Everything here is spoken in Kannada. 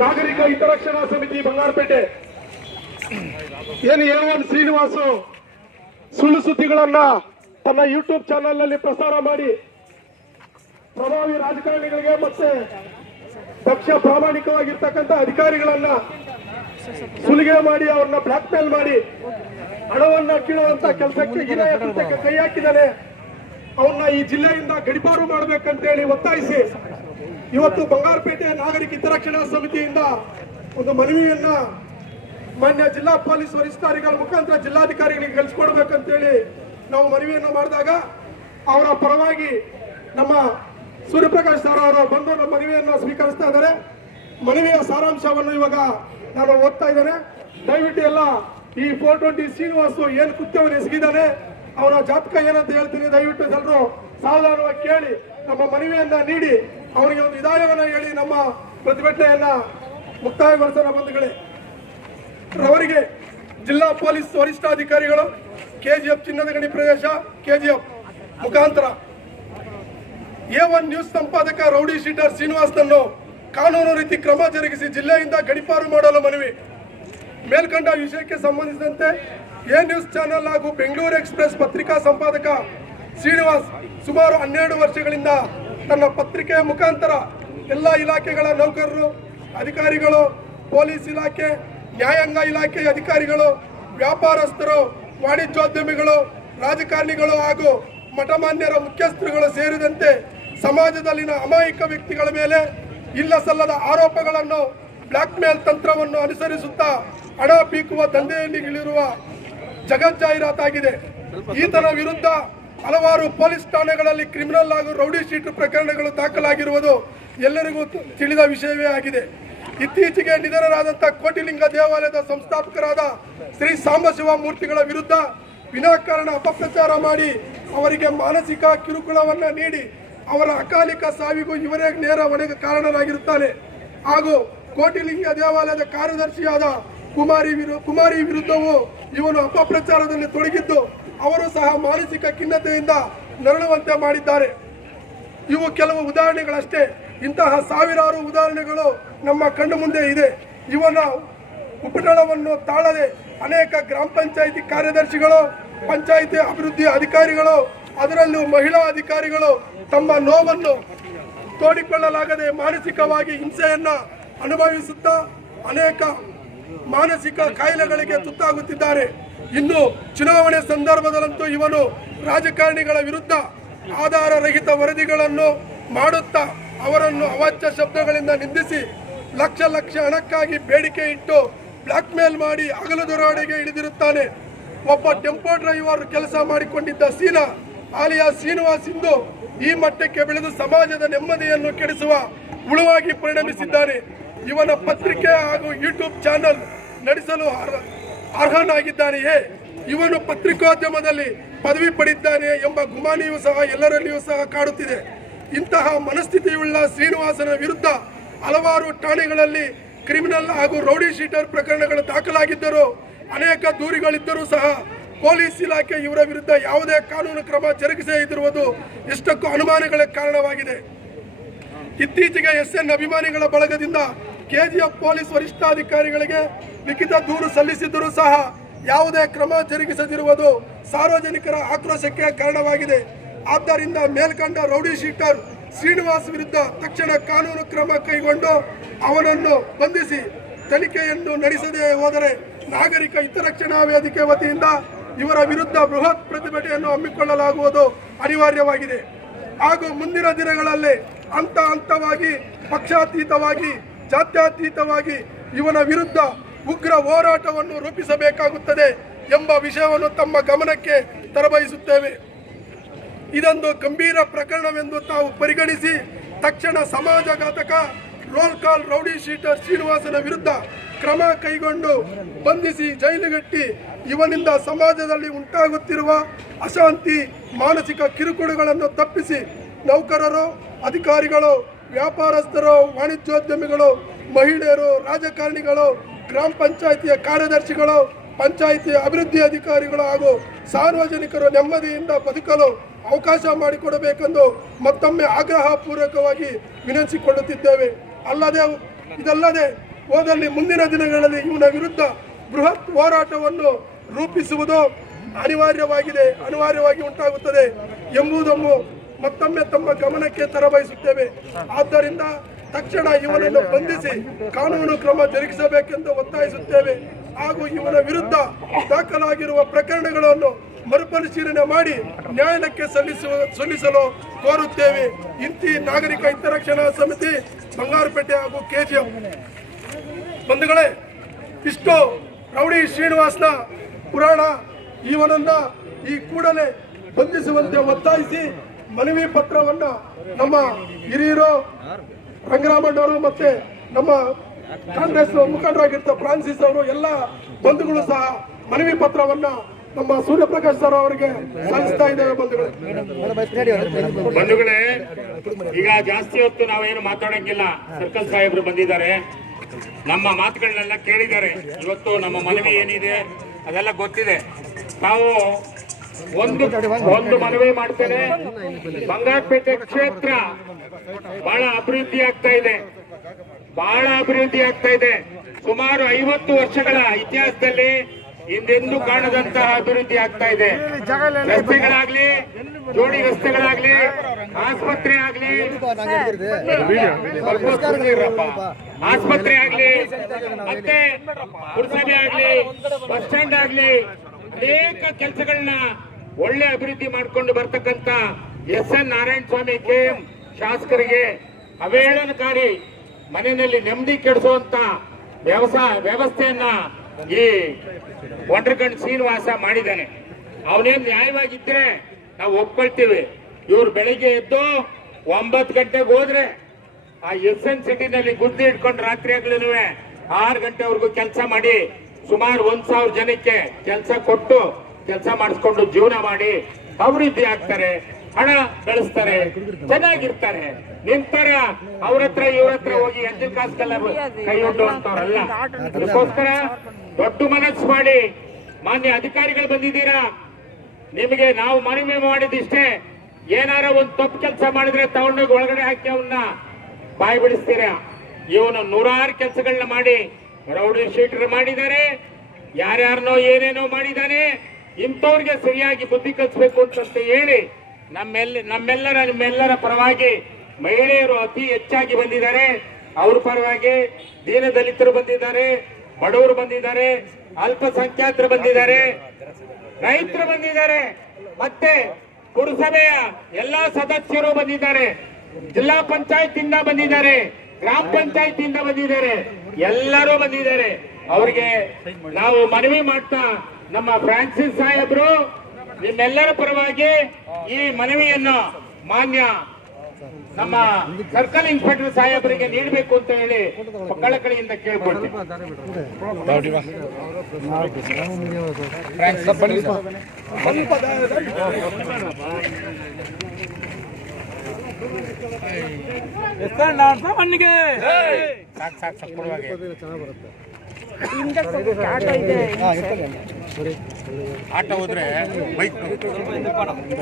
ನಾಗರಿಕ ಹಿತರಕ್ಷಣಾ ಸಮಿತಿ ಬಂಗಾರಪೇಟೆ. ಏನು ಒನ್ ಶ್ರೀನಿವಾಸು? ಸುಳ್ಳು ಸುದ್ದಿಗಳನ್ನ ತನ್ನ ಯೂಟ್ಯೂಬ್ ಚಾನೆಲ್ನಲ್ಲಿ ಪ್ರಸಾರ ಮಾಡಿ. ಪ್ರಭಾವಿ ರಾಜಕಾರಣಿಗಳಿಗೆ ಮತ್ತೆ ಪಕ್ಷ ಪ್ರಾಮಾಣಿಕವಾಗಿರ್ತಕ್ಕಂಥ ಅಧಿಕಾರಿಗಳನ್ನ ಸುಲಿಗೆ ಮಾಡಿ ಅವ್ರನ್ನ ಬ್ಲಾಕ್ ಮೇಲ್ ಮಾಡಿ ಹಣವನ್ನ ಕೀಳುವಂತ ಕೆಲಸಕ್ಕೆ ಕೈ ಹಾಕಿದ್ದಾರೆ ಅವ್ರನ್ನ ಈ ಜಿಲ್ಲೆಯಿಂದ ಗಡಿಪಾರು ಮಾಡ್ಬೇಕಂತೇಳಿ ಒತ್ತಾಯಿಸಿ ಇವತ್ತು ಬಂಗಾರಪೇಟೆ ನಾಗರಿಕ ಹಿತರಕ್ಷಣಾ ಸಮಿತಿಯಿಂದ ಒಂದು ಮನವಿಯನ್ನ ಮಾನ್ಯ ಜಿಲ್ಲಾ ಪೊಲೀಸ್ ವರಿಷ್ಠಾಧಿಕಾರಿಗಳ ಮುಖಾಂತರ ಜಿಲ್ಲಾಧಿಕಾರಿಗಳಿಗೆ ಕಳಿಸ್ಕೊಡ್ಬೇಕಂತೇಳಿ ನಾವು ಮನವಿಯನ್ನು ಮಾಡಿದಾಗ ಅವರ ಪರವಾಗಿ ನಮ್ಮ ಸೂರ್ಯಪ್ರಕಾಶ್ ಸರ್ ಅವರು ಬಂದು ನಮ್ಮ ಮನವಿಯನ್ನು ಸ್ವೀಕರಿಸ್ತಾ ಇದ್ದಾರೆ. ಮನವಿಯ ಸಾರಾಂಶವನ್ನು ಇವಾಗ ನಾನು ಓದ್ತಾ ಇದ್ದೇನೆ. ದಯವಿಟ್ಟು ಎಲ್ಲ ಈ ಫೋರ್ ಟ್ವೆಂಟಿ ಶ್ರೀನಿವಾಸು ಏನು ಕೃತ್ಯವನ್ನು ಎಸಗಿದ್ದಾನೆ ಅವರ ಜಾತಕ ಏನಂತ ಹೇಳ್ತೀನಿ. ದಯವಿಟ್ಟು ಎಲ್ಲರೂ ಸಾವಧಾನವಾಗಿ ಕೇಳಿ, ನಮ್ಮ ಮನವಿಯನ್ನ ನೀಡಿ. ಅವನಿಗೆ ಒಂದು ವಿಧಾನವನ್ನು ಹೇಳಿ ನಮ್ಮ ಪ್ರತಿಭಟನೆಯನ್ನ ಮುಕ್ತಾಯಗೊಳಿಸೋಣ ಬಂಧುಗಳೇ. ರವರಿಗೆ ಜಿಲ್ಲಾ ಪೊಲೀಸ್ ವರಿಷ್ಠಾಧಿಕಾರಿಗಳು, ಕೆಜಿಎಫ್ ಚಿನ್ನದ ಗಣಿ ಪ್ರದೇಶ, ಕೆಜಿಎಫ್ ಮುಖಾಂತರ. ಎ ಒನ್ ನ್ಯೂಸ್ ಸಂಪಾದಕ ರೌಡಿ ಶೀಟರ್ ಶ್ರೀನಿವಾಸ್ನನ್ನು ಕಾನೂನು ರೀತಿ ಕ್ರಮ ಜರುಗಿಸಿ ಜಿಲ್ಲೆಯಿಂದ ಗಡಿಪಾರು ಮಾಡಲು ಮನವಿ. ಮೇಲ್ಕಂಡ ವಿಷಯಕ್ಕೆ ಸಂಬಂಧಿಸಿದಂತೆ ಎ ನ್ಯೂಸ್ ಚಾನೆಲ್ ಹಾಗೂ ಬೆಂಗಳೂರು ಎಕ್ಸ್ಪ್ರೆಸ್ ಪತ್ರಿಕಾ ಸಂಪಾದಕ ಶ್ರೀನಿವಾಸ್ ಸುಮಾರು ಹನ್ನೆರಡು ವರ್ಷಗಳಿಂದ ತನ್ನ ಪತ್ರಿಕೆಯ ಮುಖಾಂತರ ಎಲ್ಲ ಇಲಾಖೆಗಳ ನೌಕರರು, ಅಧಿಕಾರಿಗಳು, ಪೊಲೀಸ್ ಇಲಾಖೆ, ನ್ಯಾಯಾಂಗ ಇಲಾಖೆಯ ಅಧಿಕಾರಿಗಳು, ವ್ಯಾಪಾರಸ್ಥರು, ವಾಣಿಜ್ಯೋದ್ಯಮಿಗಳು, ರಾಜಕಾರಣಿಗಳು ಹಾಗೂ ಮಠಮಾನ್ಯರ ಮುಖ್ಯಸ್ಥರುಗಳು ಸೇರಿದಂತೆ ಸಮಾಜದಲ್ಲಿನ ಅಮಾಯಕ ವ್ಯಕ್ತಿಗಳ ಮೇಲೆ ಇಲ್ಲ ಸಲ್ಲದ ಆರೋಪಗಳನ್ನು ಬ್ಲ್ಯಾಕ್ಮೇಲ್ ತಂತ್ರವನ್ನು ಅನುಸರಿಸುತ್ತಾ ಹಣ ಪೀಕುವ ದಂಧೆಯಲ್ಲಿ ಇಳಿರುವ ಜಗಜ್ಜಾಹೀರಾತಾಗಿದೆ. ಈತನ ವಿರುದ್ಧ ಹಲವಾರು ಪೊಲೀಸ್ ಠಾಣೆಗಳಲ್ಲಿ ಕ್ರಿಮಿನಲ್ ಹಾಗೂ ರೌಡಿ ಶೀಟ್ ಪ್ರಕರಣಗಳು ದಾಖಲಾಗಿರುವುದು ಎಲ್ಲರಿಗೂ ತಿಳಿದ ವಿಷಯವೇ ಆಗಿದೆ. ಇತ್ತೀಚೆಗೆ ನಿಧನರಾದಂಥ ಕೋಟಿಲಿಂಗ ದೇವಾಲಯದ ಸಂಸ್ಥಾಪಕರಾದ ಶ್ರೀ ಸಾಂಬಶಿವ ಮೂರ್ತಿಗಳ ವಿರುದ್ಧ ವಿನಾಕಾರಣ ಅಪಪ್ರಚಾರ ಮಾಡಿ ಅವರಿಗೆ ಮಾನಸಿಕ ಕಿರುಕುಳವನ್ನು ನೀಡಿ ಅವರ ಅಕಾಲಿಕ ಸಾವಿಗೂ ಇವರೇ ನೇರ ಹೊಣೆಗೆ ಕಾರಣರಾಗಿರುತ್ತಾರೆ. ಹಾಗೂ ಕೋಟಿಲಿಂಗ ದೇವಾಲಯದ ಕಾರ್ಯದರ್ಶಿಯಾದ ಕುಮಾರಿ ವಿರು, ಕುಮಾರಿ ವಿರುದ್ಧವೂ ಇವನು ಅಪಪ್ರಚಾರದಲ್ಲಿ ತೊಡಗಿದ್ದು ಅವರು ಸಹ ಮಾನಸಿಕ ಖಿನ್ನತೆಯಿಂದ ನರಳುವಂತೆ ಮಾಡಿದ್ದಾರೆ. ಇವು ಕೆಲವು ಉದಾಹರಣೆಗಳಷ್ಟೇ. ಇಂತಹ ಸಾವಿರಾರು ಉದಾಹರಣೆಗಳು ನಮ್ಮ ಕಣ್ಣು ಮುಂದೆ ಇದೆ. ಇವನ ಉಪಟಳವನ್ನು ತಾಳದೆ ಅನೇಕ ಗ್ರಾಮ ಪಂಚಾಯಿತಿ ಕಾರ್ಯದರ್ಶಿಗಳು, ಪಂಚಾಯಿತಿ ಅಭಿವೃದ್ಧಿ ಅಧಿಕಾರಿಗಳು, ಅದರಲ್ಲೂ ಮಹಿಳಾ ಅಧಿಕಾರಿಗಳು ತಮ್ಮ ನೋವನ್ನು ತೋಡಿಕೊಳ್ಳಲಾಗದೆ ಮಾನಸಿಕವಾಗಿ ಹಿಂಸೆಯನ್ನು ಅನುಭವಿಸುತ್ತಾ ಅನೇಕ ಮಾನಸಿಕ ಕಾಯಿಲೆಗಳಿಗೆ ತುತ್ತಾಗುತ್ತಿದ್ದಾರೆ. ಇನ್ನು ಚುನಾವಣೆ ಸಂದರ್ಭದಲ್ಲಂತೂ ಇವನು ರಾಜಕಾರಣಿಗಳ ವಿರುದ್ಧ ಆಧಾರ ರಹಿತ ವರದಿಗಳನ್ನು ಮಾಡುತ್ತಾ ಅವರನ್ನು ಅವಾಚ್ಯ ಶಬ್ದಗಳಿಂದ ನಿಂದಿಸಿ ಲಕ್ಷ ಲಕ್ಷ ಹಣಕ್ಕಾಗಿ ಬೇಡಿಕೆ ಇಟ್ಟು ಬ್ಲಾಕ್ ಮೇಲ್ ಮಾಡಿ ಅಗಲು ದುರಾಡೆಗೆ ಇಳಿದಿರುತ್ತಾನೆ. ಒಬ್ಬ ಟೆಂಪೋ ಡ್ರೈವರ್ ಕೆಲಸ ಮಾಡಿಕೊಂಡಿದ್ದ ಸೀನಾ, ಆಲಿಯಾ ಶ್ರೀನಿವಾಸ್ ಇಂದು ಈ ಮಟ್ಟಕ್ಕೆ ಬೆಳೆದು ಸಮಾಜದ ನೆಮ್ಮದಿಯನ್ನು ಕೆಡಿಸುವ ಉಳುವಾಗಿ ಪರಿಣಮಿಸಿದ್ದಾನೆ. ಇವನ ಪತ್ರಿಕೆ ಹಾಗೂ ಯೂಟ್ಯೂಬ್ ಚಾನೆಲ್ ನಡೆಸಲು ಅರ್ಹ- ಅರ್ಹನಾಗಿದ್ದಾನೆಯೇ? ಇವನು ಪತ್ರಿಕೋದ್ಯಮದಲ್ಲಿ ಪದವಿ ಪಡೆದಿದ್ದಾನೆ ಎಂಬ ಗುಮಾನಿಯೂ ಸಹ ಎಲ್ಲರಲ್ಲಿಯೂ ಸಹ ಕಾಡುತ್ತಿದೆ. ಇಂತಹ ಮನಸ್ಥಿತಿಯುಳ್ಳ ಶ್ರೀನಿವಾಸನ ವಿರುದ್ಧ ಹಲವಾರು ಠಾಣೆಗಳಲ್ಲಿ ಕ್ರಿಮಿನಲ್ ಹಾಗೂ ರೌಡಿ ಶೀಟರ್ ಪ್ರಕರಣಗಳು ದಾಖಲಾಗಿದ್ದರೂ ಅನೇಕ ದೂರುಗಳಿದ್ದರೂ ಸಹ ಪೊಲೀಸ್ ಇಲಾಖೆ ಇವರ ವಿರುದ್ಧ ಯಾವುದೇ ಕಾನೂನು ಕ್ರಮ ಜರುಗಿಸೇ ಇದಿರುವುದು ಎಷ್ಟಕ್ಕೂ ಅನುಮಾನಗಳ ಕಾರಣವಾಗಿದೆ. ಇತ್ತೀಚೆಗೆ ಎಸ್ ಎನ್ ಅಭಿಮಾನಿಗಳ ಬಳಗದಿಂದ ಕೆಜಿಎಫ್ ಪೊಲೀಸ್ ವರಿಷ್ಠಾಧಿಕಾರಿಗಳಿಗೆ ಲಿಖಿತ ದೂರು ಸಲ್ಲಿಸಿದ್ದರೂ ಸಹ ಯಾವುದೇ ಕ್ರಮ ಜರುಗಿಸದಿರುವುದು ಸಾರ್ವಜನಿಕರ ಆಕ್ರೋಶಕ್ಕೆ ಕಾರಣವಾಗಿದೆ. ಆದ್ದರಿಂದ ಮೇಲ್ಕಂಡ ರೌಡಿ ಶೀಟರ್ ಶ್ರೀನಿವಾಸ್ ವಿರುದ್ಧ ತಕ್ಷಣ ಕಾನೂನು ಕ್ರಮ ಕೈಗೊಂಡು ಅವನನ್ನು ಬಂಧಿಸಿ ತನಿಖೆಯನ್ನು ನಡೆಸದೇ ಹೋದರೆ ನಾಗರಿಕ ಹಿತರಕ್ಷಣಾ ವೇದಿಕೆ ವತಿಯಿಂದ ಇವರ ವಿರುದ್ಧ ಬೃಹತ್ ಪ್ರತಿಭಟನೆಯನ್ನು ಹಮ್ಮಿಕೊಳ್ಳಲಾಗುವುದು ಅನಿವಾರ್ಯವಾಗಿದೆ. ಹಾಗೂ ಮುಂದಿನ ದಿನಗಳಲ್ಲಿ ಹಂತ ಹಂತವಾಗಿ ಪಕ್ಷಾತೀತವಾಗಿ ಜಾತ್ಯತೀತವಾಗಿ ಇವನ ವಿರುದ್ಧ ಉಗ್ರ ಹೋರಾಟವನ್ನು ರೂಪಿಸಬೇಕಾಗುತ್ತದೆ ಎಂಬ ವಿಷಯವನ್ನು ತಮ್ಮ ಗಮನಕ್ಕೆ ತರಬಯಸುತ್ತೇವೆ. ಇದೊಂದು ಗಂಭೀರ ಪ್ರಕರಣವೆಂದು ತಾವು ಪರಿಗಣಿಸಿ ತಕ್ಷಣ ಸಮಾಜಘಾತಕ ರೋಲ್ ಕಾಲ್ ರೌಡಿ ಶೀಟರ್ ಶ್ರೀನಿವಾಸನ ವಿರುದ್ಧ ಕ್ರಮ ಕೈಗೊಂಡು ಬಂಧಿಸಿ ಜೈಲುಗಟ್ಟಿ ಇವನಿಂದ ಸಮಾಜದಲ್ಲಿ ಉಂಟಾಗುತ್ತಿರುವ ಅಶಾಂತಿ, ಮಾನಸಿಕ ಕಿರುಕುಳಗಳನ್ನು ತಪ್ಪಿಸಿ ನೌಕರರು, ಅಧಿಕಾರಿಗಳು ವ್ಯಾಪಾರಸ್ಥರು, ವಾಣಿಜ್ಯೋದ್ಯಮಿಗಳು, ಮಹಿಳೆಯರು, ರಾಜಕಾರಣಿಗಳು, ಗ್ರಾಮ ಪಂಚಾಯಿತಿಯ ಕಾರ್ಯದರ್ಶಿಗಳು ಪಂಚಾಯಿತಿಯ ಅಭಿವೃದ್ಧಿ ಅಧಿಕಾರಿಗಳು ಹಾಗೂ ಸಾರ್ವಜನಿಕರು ನೆಮ್ಮದಿಯಿಂದ ಬದುಕಲು ಅವಕಾಶ ಮಾಡಿಕೊಡಬೇಕೆಂದು ಮತ್ತೊಮ್ಮೆ ಆಗ್ರಹ ಪೂರ್ವಕವಾಗಿ ವಿನಂತಿಸಿಕೊಳ್ಳುತ್ತಿದ್ದೇವೆ. ಅಲ್ಲದೆ ಇದಲ್ಲದೆ ಹೋದಲ್ಲಿ ಮುಂದಿನ ದಿನಗಳಲ್ಲಿ ಇವನ ವಿರುದ್ಧ ಬೃಹತ್ ಹೋರಾಟವನ್ನು ರೂಪಿಸುವುದು ಅನಿವಾರ್ಯವಾಗಿದೆ, ಅನಿವಾರ್ಯವಾಗಿ ಉಂಟಾಗುತ್ತದೆ ಎಂಬುದನ್ನು ಮತ್ತೊಮ್ಮೆ ತಮ್ಮ ಗಮನಕ್ಕೆ ತರಬಯಸುತ್ತೇವೆ ಆದ್ದರಿಂದ ತಕ್ಷಣ ಇವನನ್ನು ಬಂಧಿಸಿ ಕಾನೂನು ಕ್ರಮ ಜರುಗಿಸಬೇಕೆಂದು ಒತ್ತಾಯಿಸುತ್ತೇವೆ. ಹಾಗೂ ಇವನ ವಿರುದ್ಧ ದಾಖಲಾಗಿರುವ ಪ್ರಕರಣಗಳನ್ನು ಮರುಪರಿಶೀಲನೆ ಮಾಡಿ ನ್ಯಾಯಾಲಯಕ್ಕೆ ಸಲ್ಲಿಸುವ ಸಲ್ಲಿಸಲು ಕೋರುತ್ತೇವೆ. ಇಂತಿ ನಾಗರಿಕ ಹಿತರಕ್ಷಣಾ ಸಮಿತಿ, ಬಂಗಾರಪೇಟೆ ಹಾಗೂ ಕೆಜಿಎಂ. ಬಂಧುಗಳೇ, ಇಷ್ಟು ರೌಡಿ ಶ್ರೀನಿವಾಸನ ಪುರಾಣ. ಇವನನ್ನ ಈ ಕೂಡಲೇ ಬಂಧಿಸುವಂತೆ ಒತ್ತಾಯಿಸಿ ಮನವಿ ಪತ್ರವನ್ನ ನಮ್ಮ ಹಿರಿಯರು, ರಂಗರಾಮಣ್ಣವರು ಮತ್ತೆ ನಮ್ಮ ಕಾಂಗ್ರೆಸ್ ಮುಖಂಡರಾಗಿರ್ತ ಫ್ರಾನ್ಸಿಸ್ ಅವರು, ಎಲ್ಲ ಬಂಧುಗಳು ಸಹ ಮನವಿ ಪತ್ರವನ್ನ ನಮ್ಮ ಸೂರ್ಯಪ್ರಕಾಶ್ ಸರ್ ಅವರಿಗೆ ಸಲ್ಲಿಸ್ತಾ ಇದ್ದೇವೆ ಬಂಧುಗಳೇ. ಬಂಧುಗಳೇ, ಈಗ ಜಾಸ್ತಿ ಹೊತ್ತು ನಾವೇನು ಮಾತಾಡಂಗಿಲ್ಲ ಸರ್ಕಲ್ ಸಾಹೇಬರು ಬಂದಿದ್ದಾರೆ. ನಮ್ಮ ಮಾತುಗಳನ್ನೆಲ್ಲ ಕೇಳಿದ್ದಾರೆ. ಇವತ್ತು ನಮ್ಮ ಮನವಿ ಏನಿದೆ ಅದೆಲ್ಲ ಗೊತ್ತಿದೆ. ನಾವು ಒಂದು ಒಂದು ಮನವಿ ಮಾಡ್ತೇನೆ. ಬಂಗಾರಪೇಟೆ ಕ್ಷೇತ್ರ ಬಹಳ ಅಭಿವೃದ್ಧಿ ಆಗ್ತಾ ಇದೆ. ಬಹಳ ಅಭಿವೃದ್ಧಿ ಆಗ್ತಾ ಇದೆ. ಸುಮಾರು ಐವತ್ತು ವರ್ಷಗಳ ಇತಿಹಾಸದಲ್ಲಿ ಹಿಂದೆಂದು ಕಾಣದಂತಹ ಅಭಿವೃದ್ಧಿ ಆಗ್ತಾ ಇದೆ. ರಸ್ತೆಗಳಾಗ್ಲಿ, ಜೋಡಿ ರಸ್ತೆಗಳಾಗ್ಲಿ, ಆಸ್ಪತ್ರೆ ಆಗ್ಲಿ. ಆಸ್ಪತ್ರೆ ಆಗ್ಲಿ, ಮತ್ತೆ ಪುರಸಭೆ ಆಗ್ಲಿ, ಬಸ್ ಸ್ಟ್ಯಾಂಡ್ ಆಗ್ಲಿ, ಅನೇಕ ಕೆಲಸಗಳನ್ನ ಒಳ್ಳೆ ಅಭಿವೃದ್ಧಿ ಮಾಡ್ಕೊಂಡು ಬರ್ತಕ್ಕಂತ S N Narayana Swamy K M ಶಾಸಕರಿಗೆ ಅವೇಳನಕಾರಿ ಮನೆಯಲ್ಲಿ ನೆಮ್ಮದಿ ಕೆಡಿಸುವಂತ ವ್ಯವಸಾಯ ವ್ಯವಸ್ಥೆಯನ್ನ ಈ ಒಂಡ್ರಗಂಡ್ ಶ್ರೀನಿವಾಸ ಮಾಡಿದ್ದಾನೆ. ಅವನೇನ್ ನ್ಯಾಯವಾಗಿದ್ರೆ ನಾವು ಒಪ್ಕೊಳ್ತೀವಿ. ಇವ್ರು ಬೆಳಿಗ್ಗೆ ಎದ್ದು ಒಂಬತ್ತು ಗಂಟೆಗೆ ಹೋದ್ರೆ ಆ ಎಸ್ ಎನ್ ಸಿಟಿನಲ್ಲಿ ಗುದ್ದಿ ಇಟ್ಕೊಂಡು ರಾತ್ರಿ ಆಗ್ಲೂ ಆರು ಗಂಟೆವರೆಗೂ ಕೆಲಸ ಮಾಡಿ ಸುಮಾರು ಒಂದ್ ಸಾವಿರ ಜನಕ್ಕೆ ಕೆಲಸ ಕೊಟ್ಟು ಕೆಲಸ ಮಾಡಿಸ್ಕೊಂಡು ಜೀವನ ಮಾಡಿ ಅಭಿವೃದ್ಧಿ ಆಗ್ತಾರೆ, ಹಣ ಗಳಿಸ್ತಾರೆ, ಚೆನ್ನಾಗಿರ್ತಾರೆ. ನಿಂತರ ಅವ್ರ ಹತ್ರ, ಇವ್ರ ಹತ್ರ ಹೋಗಿ ಎಂಜಿನ್ ಕಾಸ್ಗೆಲ್ಲ ಕೈ ಅದಕ್ಕೋಸ್ಕರ ದೊಡ್ಡ ಮನಸ್ಸು ಮಾಡಿ ಮಾನ್ಯ ಅಧಿಕಾರಿಗಳು ಬಂದಿದ್ದೀರಾ? ನಿಮಗೆ ನಾವು ಮನವಿ ಮಾಡಿದಿಷ್ಟೇ. ಏನಾರ ಒಂದು ತಪ್ಪು ಕೆಲಸ ಮಾಡಿದ್ರೆ ತಗೊಂಡೋಗಿ ಒಳಗಡೆ ಹಾಕಿ ಅವನ್ನ ಬಾಯಿ ಬಿಡಿಸ್ತೀರಾ? ಇವನು ನೂರಾರು ಕೆಲಸಗಳನ್ನ ಮಾಡಿ ರೌಡಿ ಶೀಟರ್ ಮಾಡಿದ್ದಾರೆ ಯಾರ್ಯಾರನೋ ಏನೇನೋ ಮಾಡಿದ್ದಾನೆ ಇಂಥವ್ರಿಗೆ ಸರಿಯಾಗಿ ಬುದ್ಧಿ ಕಲಿಸ್ಬೇಕು ಅಂತ ಹೇಳಿ ನಮ್ಮೆಲ್ಲ ನಮ್ಮೆಲ್ಲರ, ನಿಮ್ಮೆಲ್ಲರ ಪರವಾಗಿ ಮಹಿಳೆಯರು ಅತಿ ಹೆಚ್ಚಾಗಿ ಬಂದಿದ್ದಾರೆ. ಅವ್ರ ಪರವಾಗಿ ದೀನ ದಲಿತರು ಬಂದಿದ್ದಾರೆ, ಬಡವರು ಬಂದಿದ್ದಾರೆ, ಅಲ್ಪಸಂಖ್ಯಾತರು ಬಂದಿದ್ದಾರೆ, ರೈತರು ಬಂದಿದ್ದಾರೆ, ಮತ್ತೆ ಪುರಸಭೆಯ ಎಲ್ಲಾ ಸದಸ್ಯರು ಬಂದಿದ್ದಾರೆ, ಜಿಲ್ಲಾ ಪಂಚಾಯತ್ ಬಂದಿದ್ದಾರೆ, ಗ್ರಾಮ ಪಂಚಾಯತ್ ಬಂದಿದ್ದಾರೆ, ಎಲ್ಲರೂ ಬಂದಿದ್ದಾರೆ. ಅವರಿಗೆ ನಾವು ಮನವಿ ಮಾಡ್ತಾ ನಮ್ಮ ಫ್ರಾನ್ಸಿಸ್ ಸಾಹೇಬರು ನಿಮ್ಮೆಲ್ಲರ ಪರವಾಗಿ ಈ ಮನವಿಯನ್ನು ಮಾನ್ಯ ನಮ್ಮ ಸರ್ಕಲ್ ಇನ್ಸ್ಪೆಕ್ಟರ್ ಸಾಹೇಬರಿಗೆ ನೀಡಬೇಕು ಅಂತ ಹೇಳಿ ಕಳಕಳಿಯಿಂದ ಕೇಳ್ಕೊಳ್ತೀವಿ. ಸಾಕು ಸಾಕು ಸಾಕು ಕೊಡುವಾಗೆ ಆಟ ಹೋದ್ರೆ ಬೈಕ್